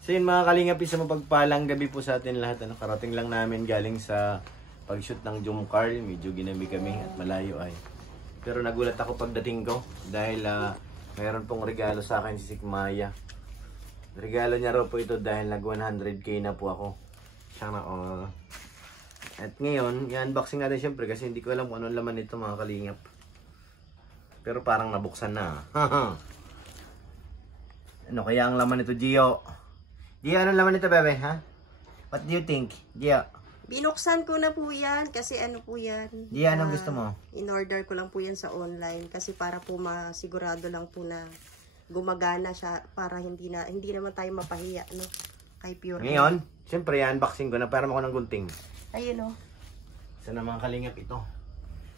So yun mga kalingap, isang mapagpalang gabi po sa atin lahat. Karating lang namin galing sa pag-shoot ng Jom Carl. Medyo ginami kami at malayo ay. Pero nagulat ako pagdating ko dahil mayroon pong regalo sa akin si Sikmaya. Regalo niya raw po ito dahil nag 100k na po ako. Sana all. At ngayon, i-unboxing natin syempre kasi hindi ko alam kung anong laman nito mga kalingap. Pero parang nabuksan na. Ano kaya ang laman nito, Gio? Gio, anong laman nito, bebe, ha? What do you think, Gio? Binuksan ko na po yan kasi ano po yan. Gio, anong gusto mo? In-order ko lang po yan sa online kasi para po masigurado lang po na gumagana siya para hindi naman tayo mapahiya, no? Kay Pure. Ngayon, siyempre, i-unboxing ko na para ako ng gunting. Ayun, oh. Isa na mga kalingap ito.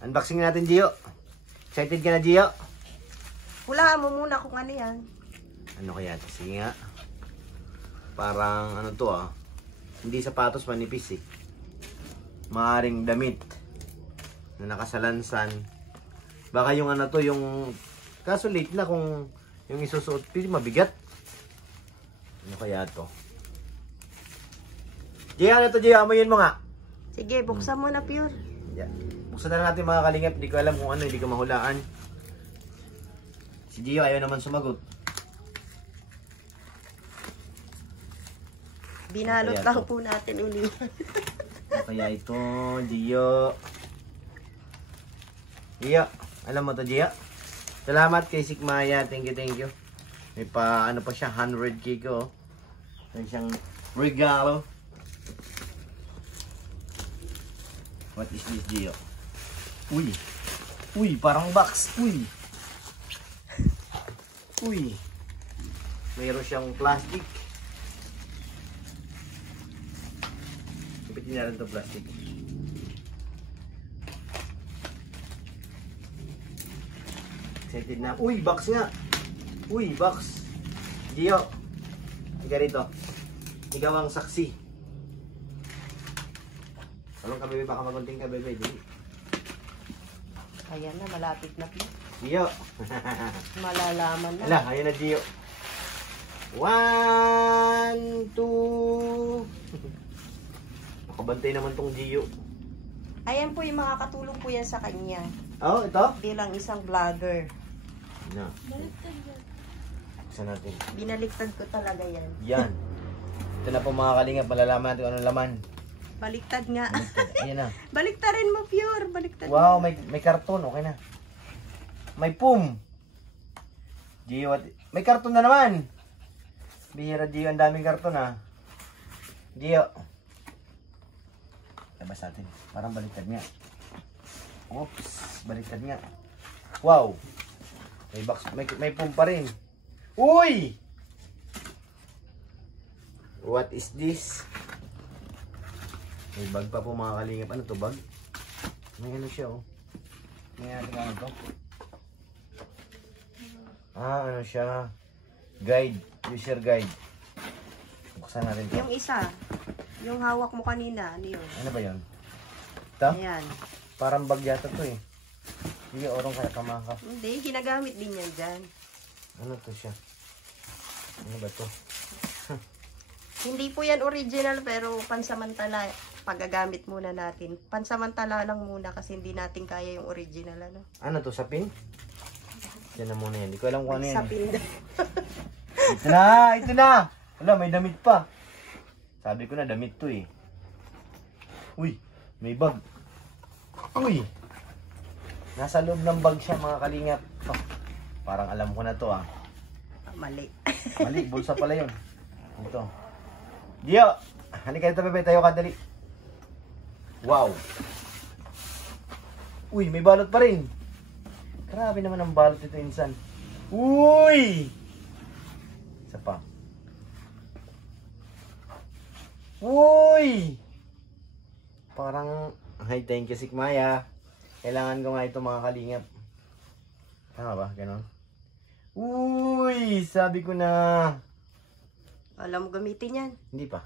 Unboxing natin, Gio. Excited ka na, Gio? Hulaan mo muna kung ano yan. Ano kaya ito? Sige nga. Parang ano to hindi sapatos, manipis eh. Maaring damit na nakasalansan. Baka yung ano to, yung kaso late na kung yung isusuot, pili mabigat. Ano kaya to? Gio, ano to, Gio? Amoyin mo nga. Sige, buksan mo na, Pure. Yeah. Buksan na natin mga kalingap. Hindi ko alam kung ano, hindi ko mahulaan. Si Gio ayaw naman sumagot. Binalot lang po natin uli. Kaya ito, Gio. Gio, alam mo to, Gio? Salamat kay Sikmaya. Thank you. May pa, ano pa siya, 100k ko. May siyang regalo. What is this, Gio? Uy, parang box. Uy. Mayroon siyang plastic. Ipitin natin itong plastic. Excited na. Uy, box nga. Uy, box. Gio. Ika rito. Ikaw ang saksi. Talong ka, bebe. Baka magunting ka, bebe. Ayan na, malapit na po. Gio. Malalaman na. Ala, ayan na, Gio. 1, 2. Nakabantay naman tong Gio. Ayan po yung makakatulong po yan sa kanya. Oh, ito? Bilang isang vlogger. Na. Buksan natin. Binaliktad ko talaga yan. Yan. Ito na po mga kalingap. Malalaman natin kung anong laman. Baliktad nga. Ayan na. Baliktarin mo, Pure. Baliktad Wow, mo. may karton. Okay na. May pum. Gio, may karton na naman. Bihira, Gio. Ang daming karton, Gio. Labas natin. Parang baliktad nga. Oops. Baliktad nga. Wow. May box. May pum pa rin. Uy! What is this? May bag pa po mga kalingap. Ano to, bag? May ano siya, May ano to? Ano siya? Guide. User guide. Buksan natin to. Yung isa. Yung hawak mo kanina. Ano yun? Ano ba yun? Ito? Ayan. Parang bag yata to eh. Hindi, orong kaya kamaka. Hindi, ginagamit din yan dyan. Ano to siya? Ano ba to? Hindi po yan original pero pansamantala paggagamit muna natin. Pansamantala lang muna kasi hindi natin kaya yung original. Ano to? Sapin? Yan na muna yan. Hindi ko alam kung ano yan. Sapin. Ito na! Ito na! Wala, may damit pa. Sabi ko na, damit to eh. Uy, may bag. Uy! Nasa loob ng bag siya mga kalingap. Oh, parang alam ko na to Mali. Mali, bulsa pala yun. Ito. Gio! Halika dito, bebe. Tayo ka, dali. Wow! Uy, may balot pa rin. Grabe naman ang balot ito, insan. Uy! Isa pa. Uy! Parang, hi, thank you, Sikmaya. Kailangan ko nga ito mga kalingap. Tama ba? Ganon. Uy! Sabi ko na. Alam mo gamitin yan. Hindi pa.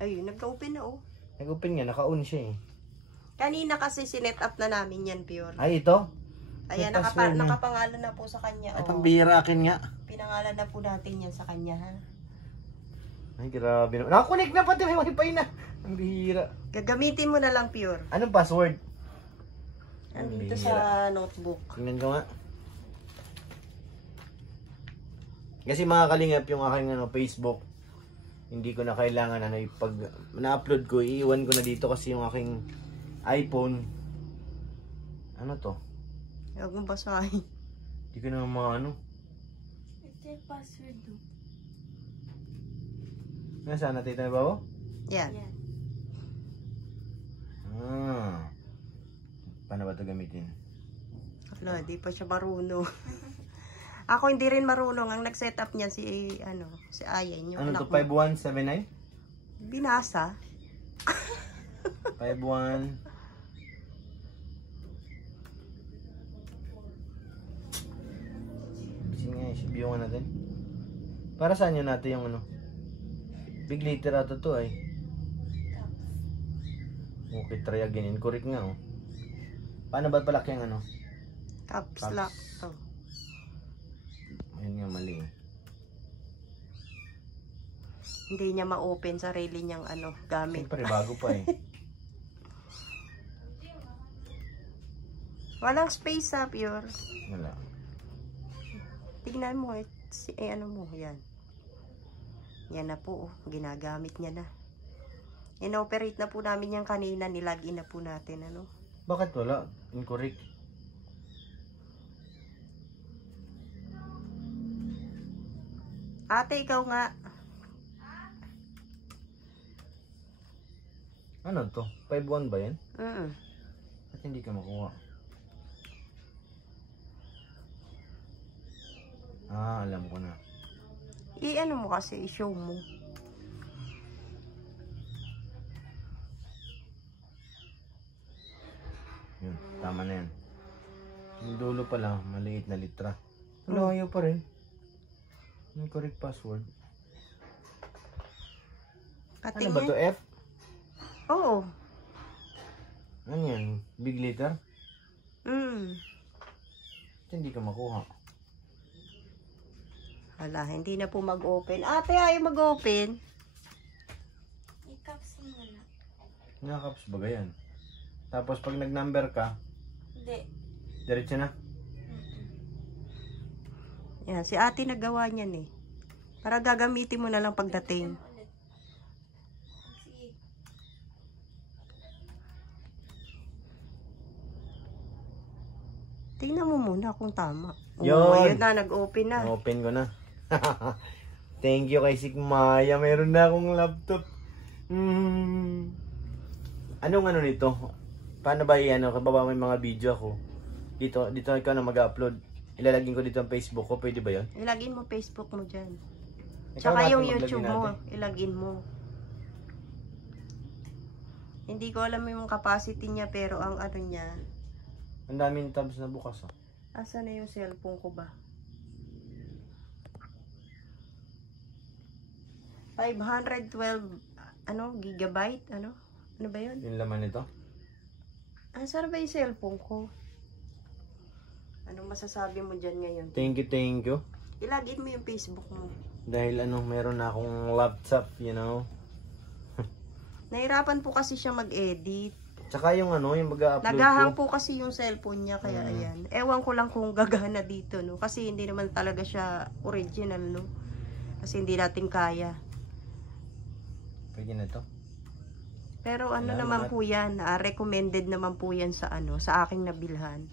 Ayun, nagka-open na Nag-open nga, naka-on siya eh. Kanina kasi sinet up na namin yan, Pure. Ay, ito? Ayan, May password na. nakapangalan na po sa kanya. Ay, pambihira akin nga. Pinangalan na po natin yan sa kanya, ha? Ay, grabe naman. Nakakunik na pati, may wifi na. Ang bihira. Gagamitin mo na lang pure. Anong password? Andito sa notebook. Tingnan ko nga. Kasi mga kalingap yung aking Facebook, hindi ko na kailangan pag na-upload ko, iiwan ko na dito kasi yung aking iPhone. Ano to? Huwag mong basahin. Hindi ko na maano. Ito yung password do. Nasaan natin tayo ba? Yan. Yan. Paano ba ito gamitin? Wala, di pa siya marunong. Ako hindi rin marunong. Ang nag-setup niyan si Ayan. Yung Ano anak to? mo. 5179? Binasa. 51. Bisin nga yung view natin. Para saan yun natin yung ano? Big letter ata to ay. Okay, try again. Incorrect nga oh. Paano ba palaki ang ano? Caps Caps. lock. Oh. Ayun nga mali. Hindi niya ma-open sarili niyang gamit. Siyempre bago pa eh. Walang space sa pure. Wala. Tignan mo ano mo, yan. Yan na po, ginagamit niya na. In-operate na po namin yan kanina, nilagin na po natin, Bakit wala? Incorrect. Ate, ikaw nga. Ano to? 51 ba yan? Mm. Ba't hindi ka makuha? Alam ko na. I-ano mo kasi, i-show mo. Yun, tama na yan. Yung dulo pala, maliit na litra. Wala, ayaw pa rin. Yung correct password. Ano ba to? F? Oo. Ano yan? Big letter? Ba't hindi ka makuha? Wala, hindi na po mag-open. Ate, ayaw mag-open. I-caps mo na. Nakaps ba yan? Tapos pag nag-number ka, Hindi. diretso na. Yan, si ate nagawa niyan eh. Para gagamitin mo na lang pagdating. Ulit. Sige. Tingnan mo muna kung tama. Yun. Ayun na, nag-open na. Open ko na. Thank you kay Sigmaya. Meron na akong laptop. Anong ano nito? Paano ba kababa may mga video ako? Dito ikaw na mag-upload. Ilalagin ko dito ang Facebook ko. Pwede ba yun? Ilagin mo Facebook mo dyan. Ikaw Tsaka natin yung maglagay YouTube mo, natin. ilagin mo. Hindi ko alam yung capacity niya, pero ang ano niya, Ang daming tabs na bukas. Oh. asa na yung cellphone ko ba? 512 gigabyte? Ano ba yun? Yung laman nito. Saan ba yung cellphone ko? Anong masasabi mo dyan ngayon? Thank you. Ilagin mo yung Facebook mo. Dahil meron na akong laptop, Nahirapan po kasi siya mag-edit. Tsaka yung yung mag-upload Nagahang ko. po kasi yung cellphone niya, kaya ayan. Ewan ko lang kung gagana dito, no? Kasi hindi naman talaga siya original, no? Kasi hindi natin kaya. Pwede na to. Pero ano Salamat. naman po yan, recommended naman po yan sa sa aking nabilhan.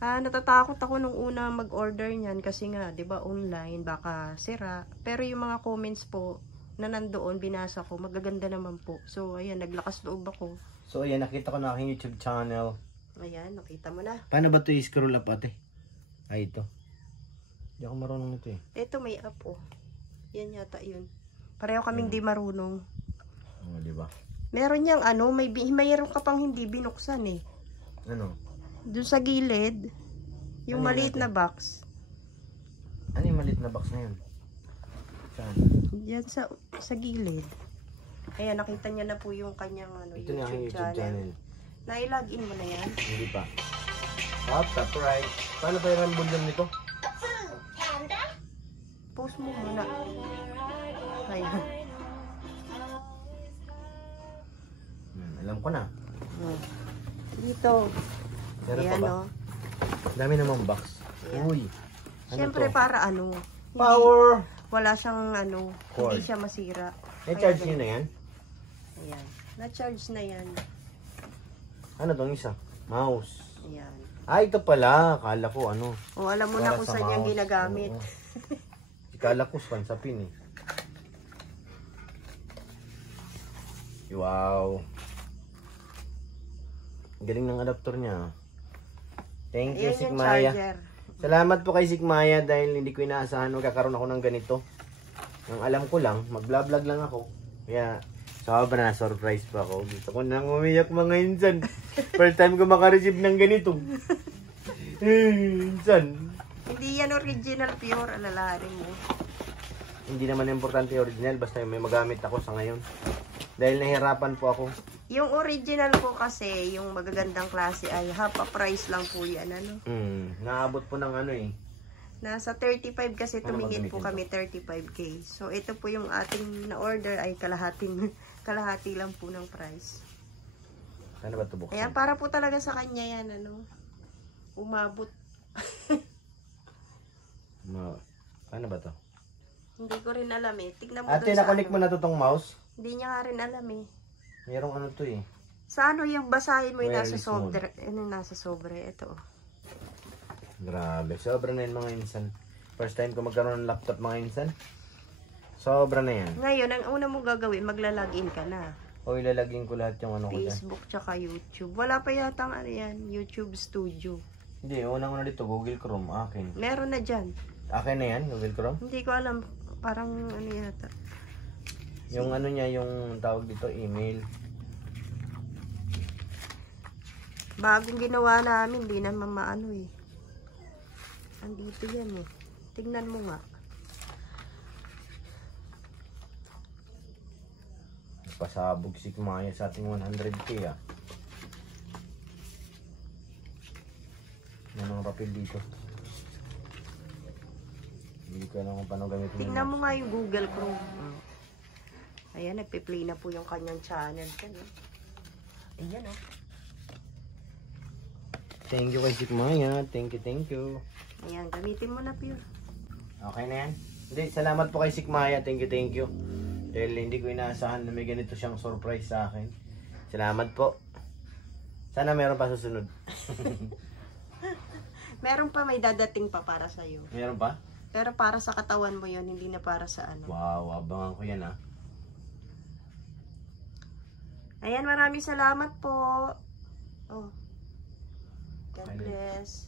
Natatakot ako nung una mag-order niyan kasi nga, 'di ba, online baka sira. Pero yung mga comments po na nandoon, binasa ko, magaganda naman po. So ayan, naglakas loob ako. So ayan, nakita ko na aking YouTube channel. Ayan, nakita mo na. Paano ba ito i-scroll up ate? Ay, ito. Hindi ako marunong nito eh. Ito may app oh. Yan yata yun. Pareho kaming di marunong. Di ba? Meron niyang mayroon ka pang hindi binuksan eh. Ano? Doon sa gilid, yung Ano yun maliit natin? na box. Ano yung maliit na box na yun? Saan? Yan sa gilid. Ayan, nakita niya na po yung kanyang Ito na aking YouTube channel. Na-login mo na yan. Hindi pa. Top right. Paano ba yung volume nito? Post mo muna. Ayan. Alam ko na. Oh. Dito. Meron pa Ayan, ba? oh. Dami namang box. Ayan. Uy. Ano Siyempre to? para ano. Power! Wala siyang ano. Cord. Hindi siya masira. Na-charge Kaya nyo na yan? Ayan. Na-charge na yan. Ano tong isa? Mouse. Ayan. Ah, ito pala. Kala ko ano. O alam mo na Para kung sa saan yung mouse. ginagamit. Oo. Kala ko sa pin eh. Wow. Galing ng adapter niya. Thank you, Ayan yung Sigmaya. charger. Salamat po kay Sigmaya dahil hindi ko inaasahan magkakaroon ako ng ganito. Ang alam ko lang, mag-vlog lang ako. Kaya, sobra na surprise pa ako. Gusto ko nang umiyak mga insan. First time ko makareceive ng ganito. Insan. Hindi yan original pure. Alalahanin mo. Hindi naman importante original, basta may magamit ako sa ngayon. Dahil nahirapan po ako. Yung original po kasi, yung magagandang klase ay half a price lang po yan. Ano? Naabot po ng ano eh. Nasa 35 kasi Ano tumingin po magamitin kami 35k. So ito po yung ating na-order ay kalahati lang po ng price. Ano ba ito buksan? Ayan, para po talaga sa kanya yan, ano. Umabot. Ano ba to? Hindi ko rin alam eh. Tignan mo Ate, dun sa nakunik ano. mo na to tong mouse? Hindi niya nga rin alam eh. Mayroong ano to eh. Sa ano yung basahin mo yung nasa Wireless sobre. Ano nasa sobre? Ito. Grabe, sobra na yun mga insan. First time ko magkaroon ng laptop mga insan. Sobra na yan. Ngayon, ang una mo gagawin, magla-login ka na. O ilalagin ko lahat yung ano ko dyan. Facebook tsaka YouTube. Wala pa yata ano yan, YouTube Studio. Hindi, unang-una dito, Google Chrome, akin. Meron na dyan. Akin na yan, Google Chrome. Hindi ko alam. Parang ano yata. Yung ano niya, yung tawag dito, email. Bagong ginawa namin, di naman maano eh. Andito yan eh. Tignan mo nga. Pasabog si Kumaya sa ating 100k ah. Yan ang papel dito. Hindi ko alam kung paano gamitin yung Tignan mo mouse. nga yung Google Chrome. Ayan, nagpe-play na po yung kanyang channel. Ayan oh. Thank you kay Sigmaya. Thank you. Ayan, gamitin mo na pure. Okay na yan? Hindi, salamat po kay Sigmaya. Thank you. Dahil hindi ko inaasahan na may ganito siyang surprise sa akin. Salamat po. Sana meron pa susunod. Meron pa, may dadating pa para sa'yo. Meron pa? Pero para sa katawan mo yon, hindi na para sa ano. Wow, abangan ko yan ah. Ayan, maraming salamat po. Oh. God bless.